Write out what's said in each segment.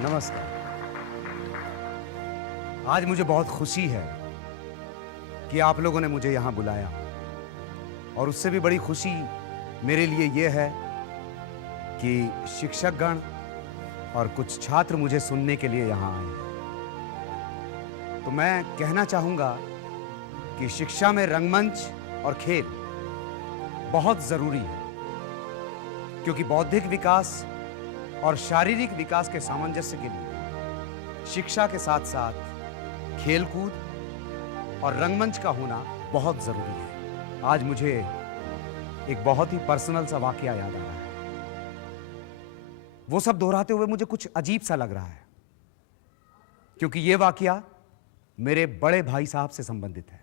नमस्कार। आज मुझे बहुत खुशी है कि आप लोगों ने मुझे यहां बुलाया और उससे भी बड़ी खुशी मेरे लिए यह है कि शिक्षकगण और कुछ छात्र मुझे सुनने के लिए यहां आए हैं। तो मैं कहना चाहूंगा कि शिक्षा में रंगमंच और खेल बहुत जरूरी है, क्योंकि बौद्धिक विकास और शारीरिक विकास के सामंजस्य के लिए शिक्षा के साथ साथ खेलकूद और रंगमंच का होना बहुत जरूरी है। आज मुझे एक बहुत ही पर्सनल सा वाकया याद आ रहा है। वो सब दोहराते हुए मुझे कुछ अजीब सा लग रहा है, क्योंकि यह वाकया मेरे बड़े भाई साहब से संबंधित है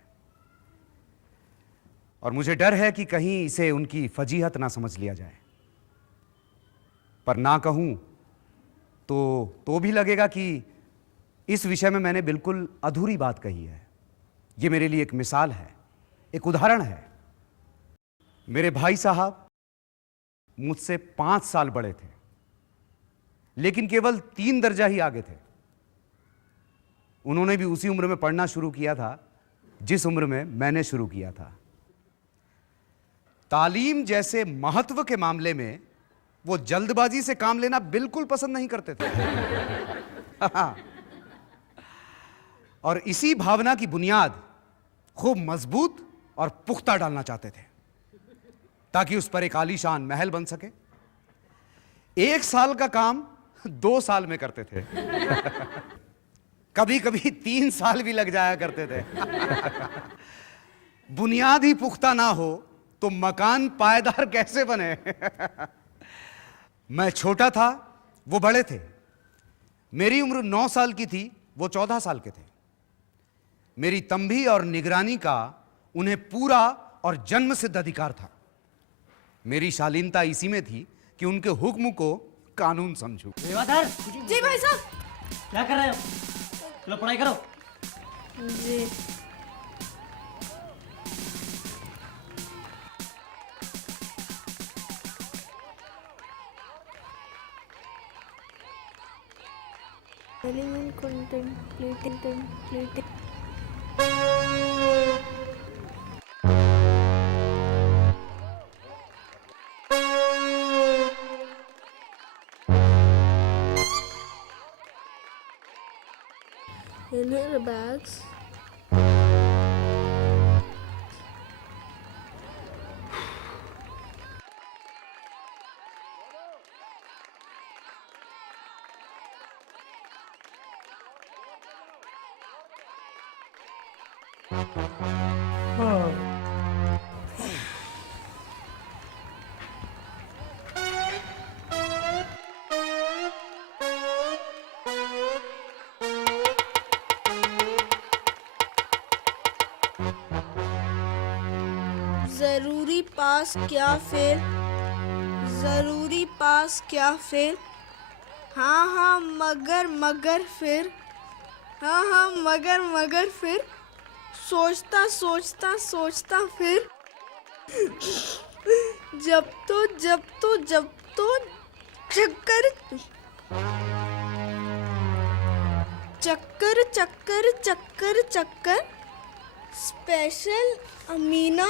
और मुझे डर है कि कहीं इसे उनकी फजीहत ना समझ लिया जाए। पर ना कहूं तो भी लगेगा कि इस विषय में मैंने बिल्कुल अधूरी बात कही है। यह मेरे लिए एक मिसाल है, एक उदाहरण है। मेरे भाई साहब मुझसे 5 साल बड़े थे, लेकिन केवल 3 दर्जा ही आगे थे। उन्होंने भी उसी उम्र में पढ़ना शुरू किया था जिस उम्र में मैंने शुरू किया था। तालीम जैसे महत्व के मामले में वो जल्दबाजी से काम लेना बिल्कुल पसंद नहीं करते थे। और इसी भावना की बुनियाद खूब मजबूत और पुख्ता डालना चाहते थे ताकि उस पर एक आलीशान महल बन सके। 1 साल का काम 2 साल में करते थे। कभी कभी 3 साल भी लग जाया करते थे। बुनियाद ही पुख्ता ना हो तो मकान पायदार कैसे बने। मैं छोटा था, वो बड़े थे। मेरी उम्र 9 साल की थी, वो 14 साल के थे। मेरी तंबी और निगरानी का उन्हें पूरा और जन्म सिद्ध अधिकार था। मेरी शालीनता इसी में थी कि उनके हुक्म को कानून समझूं। देवाधर जी भाई साहब। क्या कर रहे हो? चलो पढ़ाई करो। जी element contemplating. In her bags. जरूरी पास क्या फेल, जरूरी पास क्या फेल। हाँ हाँ मगर फिर, हाँ हाँ मगर फिर, सोचता फिर। जब तो चक्कर स्पेशल अमीना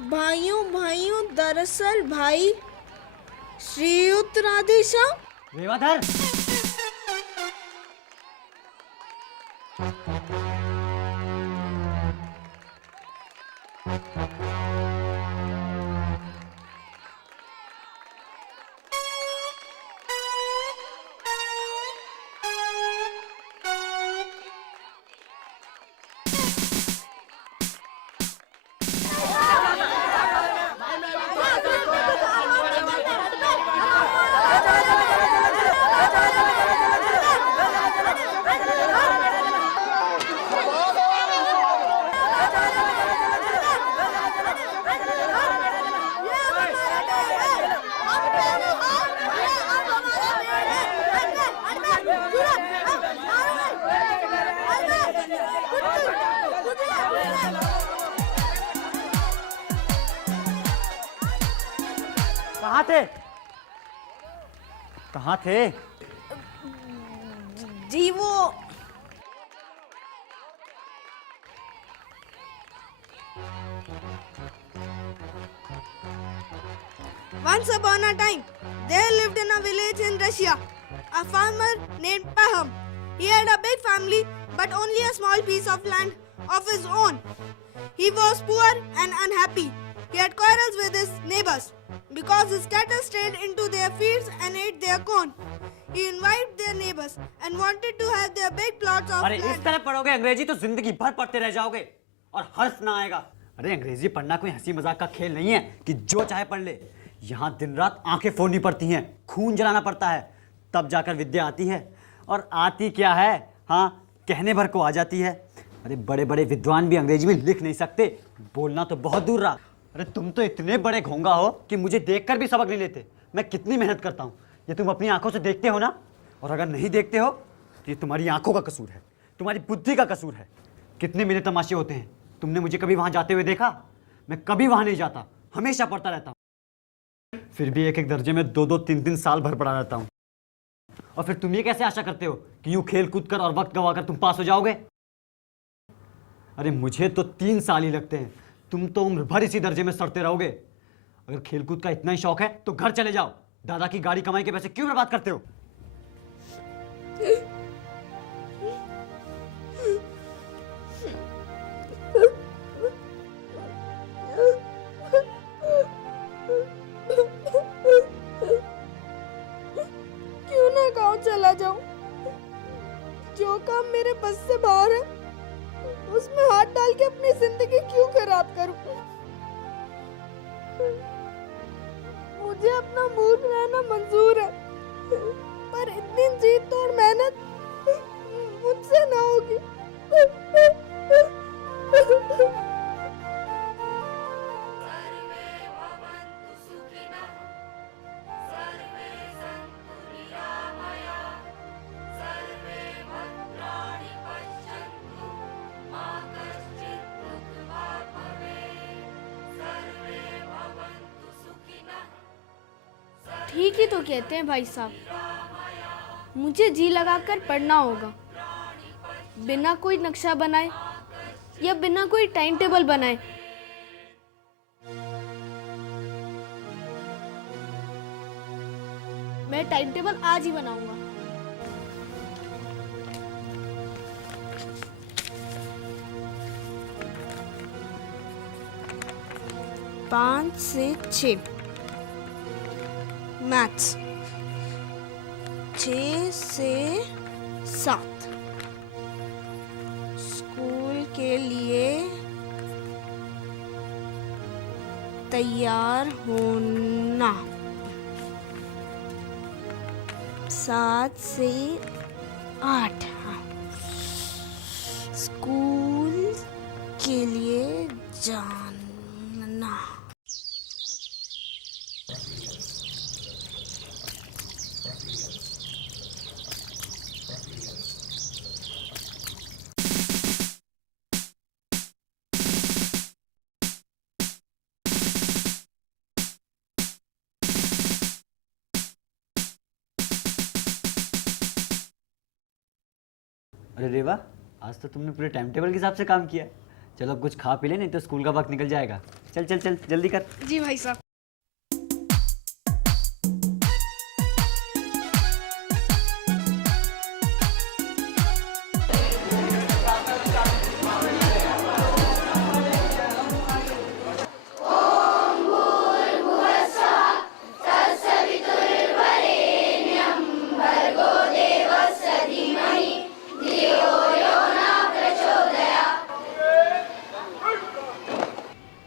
भाइयों दरअसल भाई श्रीयुत राधेश्याम। देवाधर कहाँ थे? जी वो Once upon a time, there lived in a village in Russia a farmer named Paham. He had a big family but only a small piece of land of his own. He was poor and unhappy. He had quarrels with his neighbors because his cattle strayed into their fields and ate their corn. He invited their neighbors and wanted to have their big plots of अरे land. इस तरह पढ़ोगे अंग्रेजी तो जिंदगी भर पढ़ते रह जाओगे और हर्ष ना आएगा। अरे अंग्रेजी पढ़ना कोई हंसी मजाक का खेल नहीं है कि जो चाहे पढ़ ले। यहाँ दिन रात आंखें फोड़नी पड़ती हैं, खून जलाना पड़ता है, तब जाकर विद्या आती है। और आती क्या है, हाँ कहने भर को आ जाती है। अरे बड़े बड़े विद्वान भी अंग्रेजी में लिख नहीं सकते, बोलना तो बहुत दूर रहा। अरे तुम तो इतने बड़े घोंगा हो कि मुझे देखकर भी सबक नहीं लेते। मैं कितनी मेहनत करता हूँ, ये तुम अपनी आंखों से देखते हो ना। और अगर नहीं देखते हो तो ये तुम्हारी आंखों का कसूर है, तुम्हारी बुद्धि का कसूर है। कितने मेरे तमाशे होते हैं, तुमने मुझे कभी वहां जाते हुए देखा? मैं कभी वहां नहीं जाता, हमेशा पढ़ता रहता हूँ। फिर भी एक एक दर्जे में 2-2, 3-3 साल भर पढ़ा रहता हूँ। और फिर तुम ये कैसे आशा करते हो कि यूं खेल कूद कर और वक्त गवाकर तुम पास हो जाओगे? अरे मुझे तो 3 साल ही लगते हैं, तुम तो उम्र भर इसी दर्जे में सड़ते रहोगे। अगर खेलकूद का इतना ही शौक है तो घर चले जाओ। दादा की गाड़ी कमाई के पैसे क्यों बर्बाद करते हो? क्यों ना गांव चला जाऊं? जो काम मेरे बस से बाहर है उसमें हाथ डाल के अपनी जिंदगी क्यों खराब करूं? मुझे अपना मूर्ख रहना मंजूर है, पर इतनी जी तोड़ मेहनत मुझसे ना होगी। ठीक ही तो कहते हैं भाई साहब, मुझे जी लगाकर पढ़ना होगा, बिना कोई नक्शा बनाए या बिना कोई टाइम टेबल बनाए। मैं टाइम टेबल आज ही बनाऊंगा। पाँच से 6 मैथ्स, 6 से 7 स्कूल के लिए तैयार होना, 7 से 8 स्कूल के लिए जाना। अरे रेवा, आज तो तुमने पूरे टाइम टेबल के हिसाब से काम किया। चलो अब कुछ खा पी ले, नहीं तो स्कूल का वक्त निकल जाएगा। चल चल चल जल्दी कर। जी भाई साहब।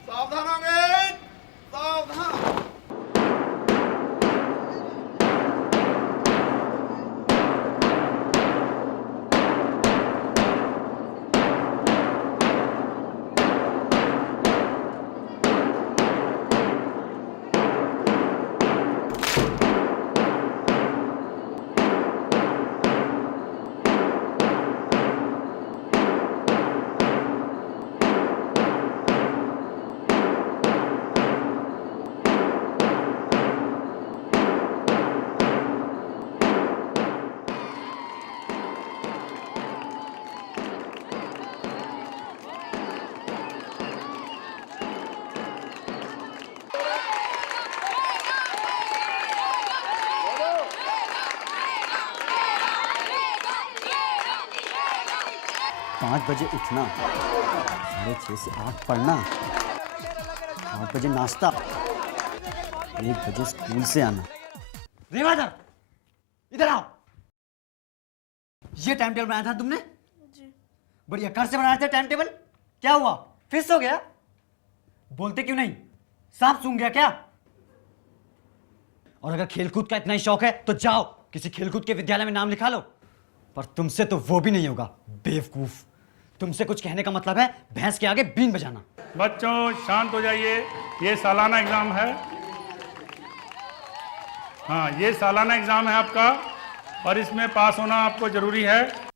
सावधान हो गए, सावधान। 5 बजे उठना, 6:30 से 8 पढ़ना, 8 बजे नाश्ता, 1 बजे स्कूल से आना। रेवादर, इधर आओ। ये टाइम टेबल बनाया था तुमने? जी। बढ़िया घर से बनाया था टाइम टेबल। क्या हुआ, फिर हो गया? बोलते क्यों नहीं? सांप सूंघ गया क्या? और अगर खेलकूद का इतना ही शौक है तो जाओ किसी खेलकूद के विद्यालय में नाम लिखा लो। पर तुमसे तो वो भी नहीं होगा, बेवकूफ। तुमसे कुछ कहने का मतलब है भैंस के आगे बीन बजाना। बच्चों शांत हो जाइए, ये सालाना एग्जाम है। हाँ, ये सालाना एग्जाम है आपका और इसमें पास होना आपको जरूरी है।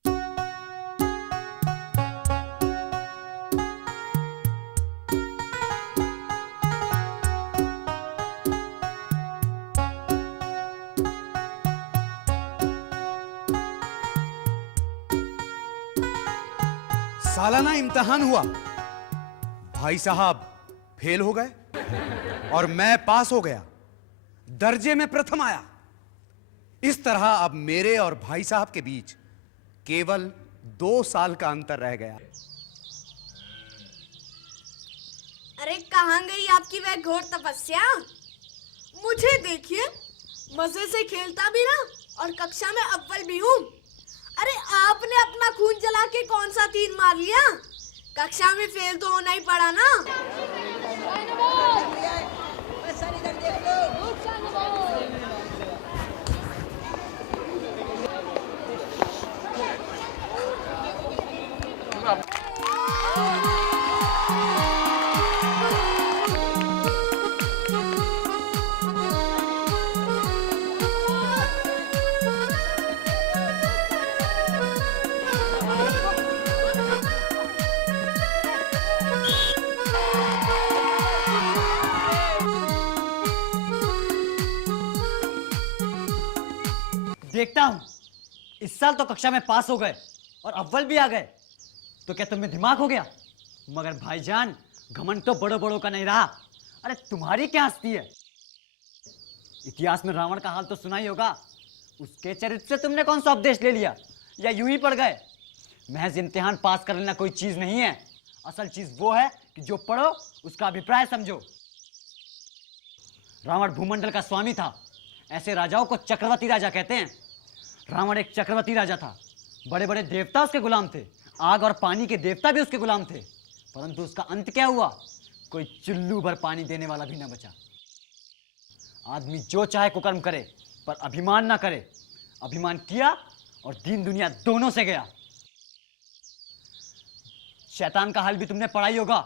सालाना इम्तिहान हुआ, भाई साहब फेल हो गए और मैं पास हो गया, दर्जे में प्रथम आया। इस तरह अब मेरे और भाई साहब के बीच केवल 2 साल का अंतर रह गया। अरे कहाँ गई आपकी वह घोर तपस्या? मुझे देखिए, मजे से खेलता भी ना और कक्षा में अव्वल भी हूँ। अरे आपने अपना खून जला के कौन सा तीर मार लिया? कक्षा में फेल तो होना ही पड़ा ना। देखता हूं, इस साल तो कक्षा में पास हो गए और अव्वल भी आ गए, तो क्या तुम्हें दिमाग हो गया? मगर भाईजान, घमंड तो बड़ों बड़ों का नहीं रहा। अरे तुम्हारी क्या हस्ती है? इतिहास में रावण का हाल तो सुना ही होगा। उसके चरित्र से तुमने कौन सा उपदेश ले लिया, या यूं ही पढ़ गए? महज इम्तिहान पास कर लेना कोई चीज नहीं है। असल चीज वो है कि जो पढ़ो उसका अभिप्राय समझो। रावण भूमंडल का स्वामी था, ऐसे राजाओं को चक्रवर्ती राजा कहते हैं। रावण एक चक्रवर्ती राजा था, बड़े बड़े देवता उसके गुलाम थे, आग और पानी के देवता भी उसके गुलाम थे। परंतु उसका अंत क्या हुआ? कोई चुल्लू भर पानी देने वाला भी न बचा। आदमी जो चाहे कुकर्म करे, पर अभिमान ना करे। अभिमान किया और दीन दुनिया दोनों से गया। शैतान का हाल भी तुमने पढ़ा ही होगा।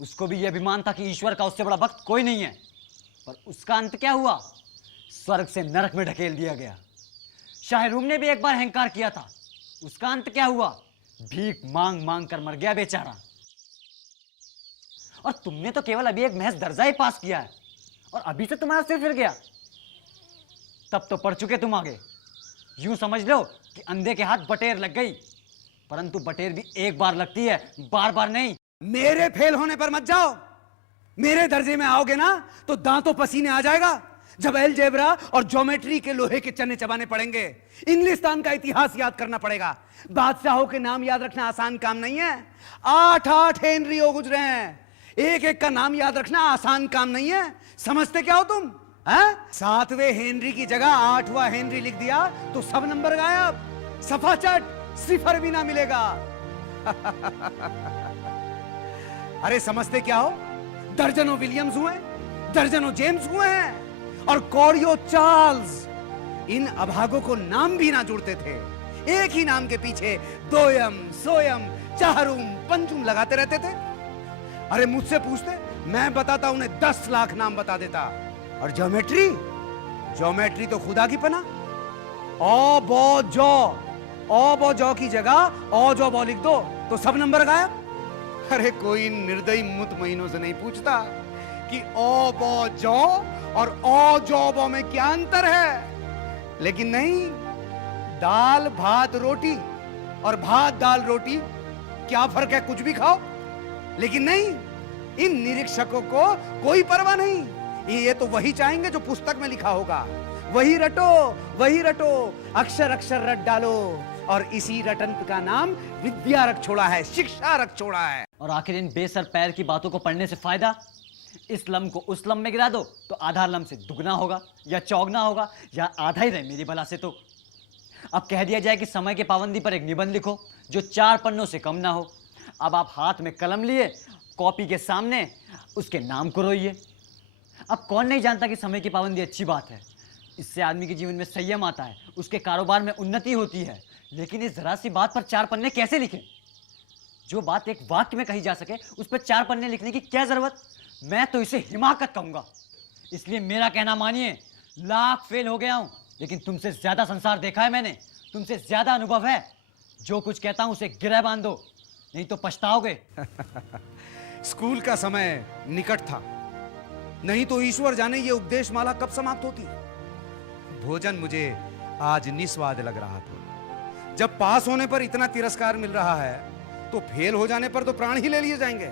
उसको भी यह अभिमान था कि ईश्वर का उससे बड़ा भक्त कोई नहीं है। पर उसका अंत क्या हुआ? स्वर्ग से नरक में ढकेल दिया गया। शाहरुम ने भी एक बार अहंकार किया था, उसका अंत क्या हुआ? भीख मांग मांग कर मर गया बेचारा। और तुमने तो केवल अभी एक महज दर्जा ही पास किया है और अभी से तुम्हारा सिर फिर गया। तब तो पढ़ चुके तुम आगे। यूं समझ लो कि अंधे के हाथ बटेर लग गई, परंतु बटेर भी एक बार लगती है, बार बार नहीं। मेरे फेल होने पर मत जाओ। मेरे दर्जे में आओगे ना तो दांतों पसीने आ जाएगा जब अलजेब्रा और ज्योमेट्री के लोहे के चने चबाने पड़ेंगे। इंग्लिस्तान का इतिहास याद करना पड़ेगा। बादशाहों के नाम याद रखना आसान काम नहीं है। 8 हेनरी हो गुजरे हैं, एक एक का नाम याद रखना आसान काम नहीं है। समझते क्या हो तुम? 7वें हेनरी की जगह 8वां हेनरी लिख दिया तो सब नंबर गायब, सफा चट, सिफर भी ना मिलेगा। अरे समझते क्या हो? दर्जनों विलियम्स हुए, दर्जनों जेम्स हुए हैं और कौड़ियों चार्ल्स। इन अभागों को नाम भी ना जुड़ते थे। एक ही नाम के पीछे दोयम, सोयम, चाहरुम, पंचुम लगाते रहते थे। अरे मुझसे पूछते, मैं बताता उन्हें 10 लाख नाम बता देता। और ज्योमेट्री, ज्योमेट्री तो खुदा की पना। ओ बो जौ, ओ बो जौ की जगह ओ जौ बो लिख दो तो सब नंबर गायब। अरे कोई निर्दयी मुतमईनों से नहीं पूछता कि ओ बो जौ और ओ जौ बो में क्या अंतर है। लेकिन नहीं, दाल भात रोटी और भात दाल रोटी क्या फर्क है, कुछ भी खाओ। लेकिन नहीं, इन निरीक्षकों को कोई परवाह नहीं। ये तो वही चाहेंगे जो पुस्तक में लिखा होगा। वही रटो, वही रटो, अक्षर अक्षर रट डालो, और इसी रटंत का नाम विद्या रख छोड़ा है, शिक्षा रख छोड़ा है। और आखिर इन बेसर पैर की बातों को पढ़ने से फायदा? इस लम को उस लम में गिरा दो तो आधा लम से दुगना होगा या चौगना होगा या आधा ही रहे मेरी भला से। तो अब कह दिया जाए कि समय की पाबंदी पर एक निबंध लिखो जो 4 पन्नों से कम ना हो। अब आप हाथ में कलम लिए कॉपी के सामने उसके नाम को रोइए। अब कौन नहीं जानता कि समय की पाबंदी अच्छी बात है, इससे आदमी के जीवन में संयम आता है, उसके कारोबार में उन्नति होती है। लेकिन इस जरा सी बात पर 4 पन्ने कैसे लिखें? जो बात एक वाक्य में कही जा सके उस पर 4 पन्ने लिखने की क्या जरूरत? मैं तो इसे हिमाकत कहूंगा। इसलिए मेरा कहना मानिए, लाख फेल हो गया हूं, लेकिन तुमसे ज्यादा संसार देखा है मैंने, तुमसे ज्यादा अनुभव है। जो कुछ कहता हूं उसे गिरह बांध दो, नहीं तो पछताओगे। स्कूल का समय निकट था, नहीं तो ईश्वर जाने ये उपदेश माला कब समाप्त होती। भोजन मुझे आज निस्वाद लग रहा था। जब पास होने पर इतना तिरस्कार मिल रहा है तो फेल हो जाने पर तो प्राण ही ले लिए जाएंगे।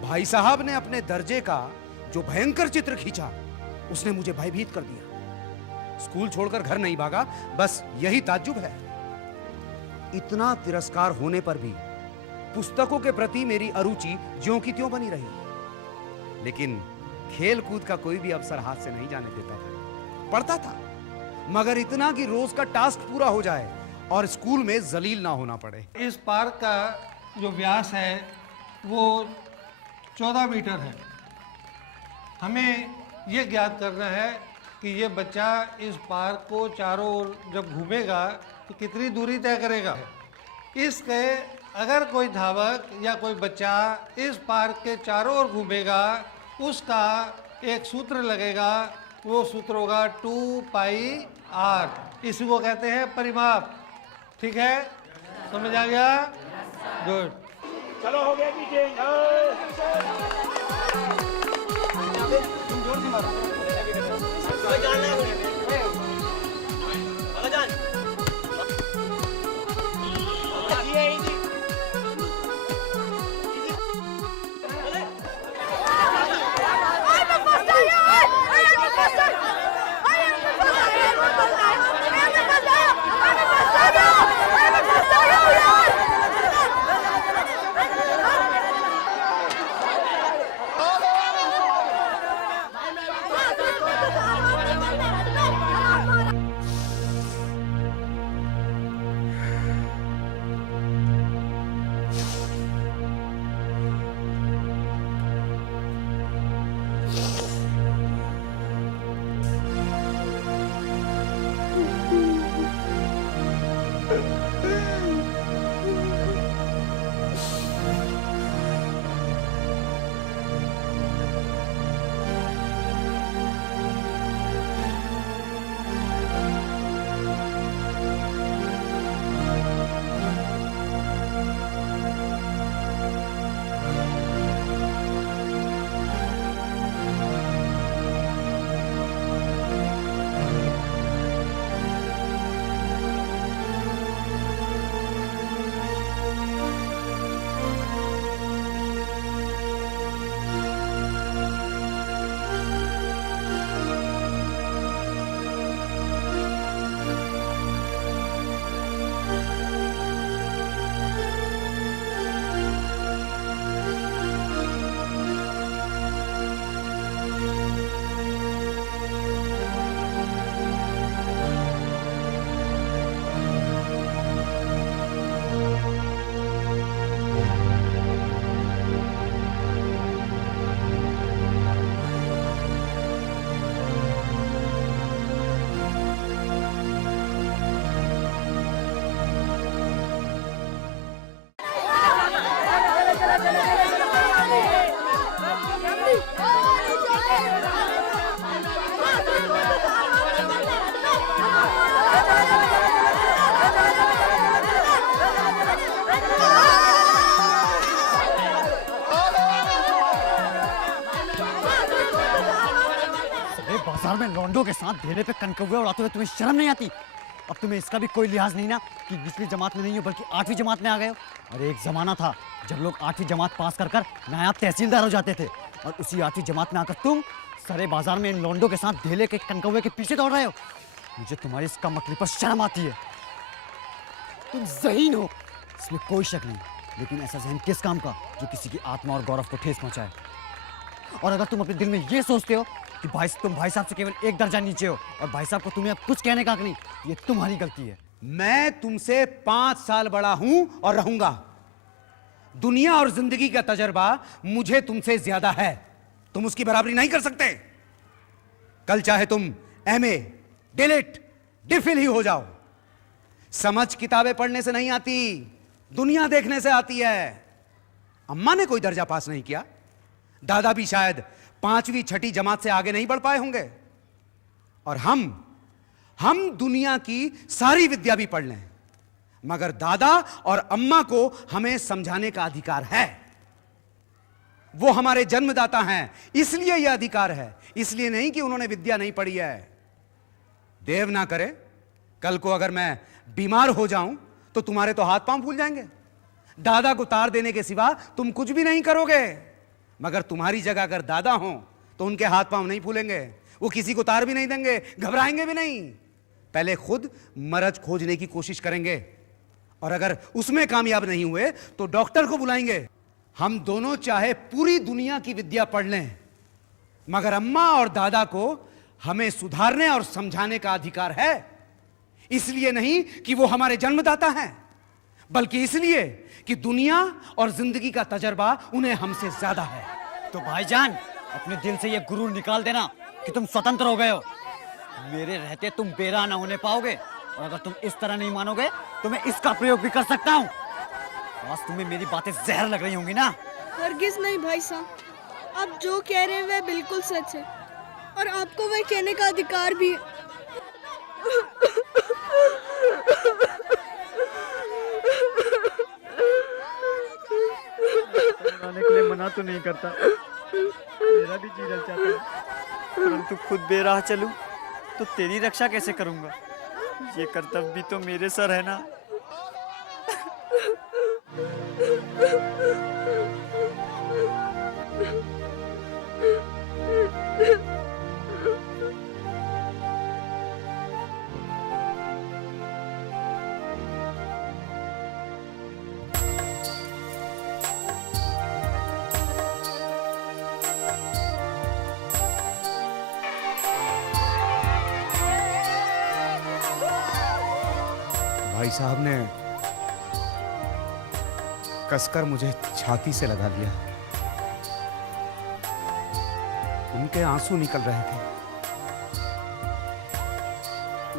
भाई साहब ने अपने दर्जे का जो भयंकर चित्र खींचा उसने मुझे भयभीत कर दिया। स्कूल छोड़कर घर नहीं भागा, बस यही ताज्जुब है। इतना तिरस्कार होने पर भी पुस्तकों के प्रति मेरी अरुचि ज्यों की त्यों बनी रही। लेकिन खेल कूद का कोई भी अवसर हाथ से नहीं जाने देता था। पढ़ता था, मगर इतना कि रोज का टास्क पूरा हो जाए और स्कूल में जलील ना होना पड़े। इस पार्क का जो व्यास है वो 14 मीटर है। हमें ये ज्ञात करना है कि ये बच्चा इस पार्क को चारों ओर जब घूमेगा तो कितनी दूरी तय करेगा। इसके अगर कोई धावक या कोई बच्चा इस पार्क के चारों ओर घूमेगा, उसका एक सूत्र लगेगा। वो सूत्र होगा 2πr। इसी को कहते हैं परिमाप। ठीक है, समझ आ गया? गुड। चलो हो गया मीटिंग। तुम जोर से मारो। बाजार में लौंडों के साथ ढेले पे कनकौवे उड़ाते हुए तुम्हें शर्म नहीं आती? अब तुम्हें इसका भी कोई लिहाज नहीं ना कि 20वीं जमात में नहीं हो बल्कि 8वीं जमात में आ गए हो। अरे एक जमाना था जब लोग 8वीं जमात पास कर कर नायाब तहसीलदार हो जाते थे, और उसी 8वीं जमात में आकर तुम सारे बाजार में इन लौंडों के साथ ढेले के कनकौवे के पीछे दौड़ रहे हो। मुझे तुम्हारी इस कमकली पर शर्म आती है। तुम ज़हीन हो, इसमें कोई शक नहीं। लेकिन ऐसा जहन किस काम का जो किसी की आत्मा और गौरव को ठेस पहुंचाए? और अगर तुम अपने दिल में ये सोचते हो कि तुम भाई साहब से केवल एक दर्जा नीचे हो और भाई साहब को तुम्हें अब कुछ कहने का हक नहीं, ये तुम्हारी गलती है। मैं तुमसे 5 साल बड़ा हूं और रहूंगा। दुनिया और जिंदगी का तजर्बा मुझे तुमसे ज्यादा है। तुम उसकी बराबरी नहीं कर सकते। कल चाहे तुम एमए, डिलिट, डिफिल ही हो जाओ। समझ किताबें पढ़ने से नहीं आती, दुनिया देखने से आती है। अम्मा ने कोई दर्जा पास नहीं किया, दादा भी शायद 5वीं 6ठी जमात से आगे नहीं बढ़ पाए होंगे, और हम दुनिया की सारी विद्या भी पढ़ लें, मगर दादा और अम्मा को हमें समझाने का अधिकार है। वो हमारे जन्मदाता हैं, इसलिए यह अधिकार है, इसलिए नहीं कि उन्होंने विद्या नहीं पढ़ी है। देव ना करे कल को अगर मैं बीमार हो जाऊं तो तुम्हारे तो हाथ पांव फूल जाएंगे। दादा को तार देने के सिवा तुम कुछ भी नहीं करोगे, मगर तुम्हारी जगह अगर दादा हो तो उनके हाथ पांव नहीं फूलेंगे, वो किसी को तार भी नहीं देंगे, घबराएंगे भी नहीं। पहले खुद मरज खोजने की कोशिश करेंगे, और अगर उसमें कामयाब नहीं हुए तो डॉक्टर को बुलाएंगे। हम दोनों चाहे पूरी दुनिया की विद्या पढ़ लें, मगर अम्मा और दादा को हमें सुधारने और समझाने का अधिकार है। इसलिए नहीं कि वो हमारे जन्मदाता हैं, बल्कि इसलिए कि दुनिया और जिंदगी का तजर्बा उन्हें हमसे ज्यादा है। तो भाईजान, अपने दिल से ये गुरूर निकाल देना कि तुम स्वतंत्र हो गए हो। मेरे रहते तुम बेरा ना होने पाओगे, और अगर तुम इस तरह नहीं मानोगे तो मैं इसका प्रयोग भी कर सकता हूँ। आज तुम्हें मेरी बातें जहर लग रही होंगी ना? हरगिज नहीं भाई साहब, आप जो कह रहे हैं वह बिल्कुल सच है, और आपको वह कहने का अधिकार भी है। बनाने के लिए मना तो नहीं करता, मेरा भी जी लग जाता है, परंतु खुद बेराह चलूं तो तेरी रक्षा कैसे करूंगा? ये कर्तव्य भी तो मेरे सर है ना। भाई साहब ने कसकर मुझे छाती से लगा लिया। उनके आंसू निकल रहे थे,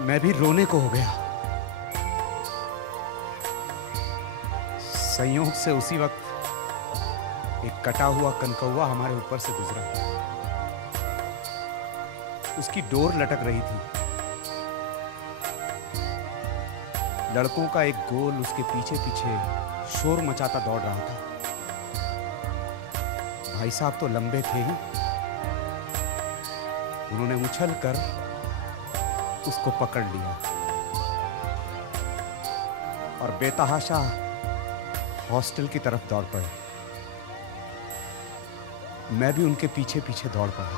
मैं भी रोने को हो गया। संयोग से उसी वक्त एक कटा हुआ कनकौवा हमारे ऊपर से गुजरा। उसकी डोर लटक रही थी। लड़कों का एक गोल उसके पीछे पीछे शोर मचाता दौड़ रहा था। भाई साहब तो लंबे थे ही, उन्होंने उछल कर उसको पकड़ लिया और बेतहाशा हॉस्टल की तरफ दौड़ पड़े। मैं भी उनके पीछे पीछे दौड़ पड़ा।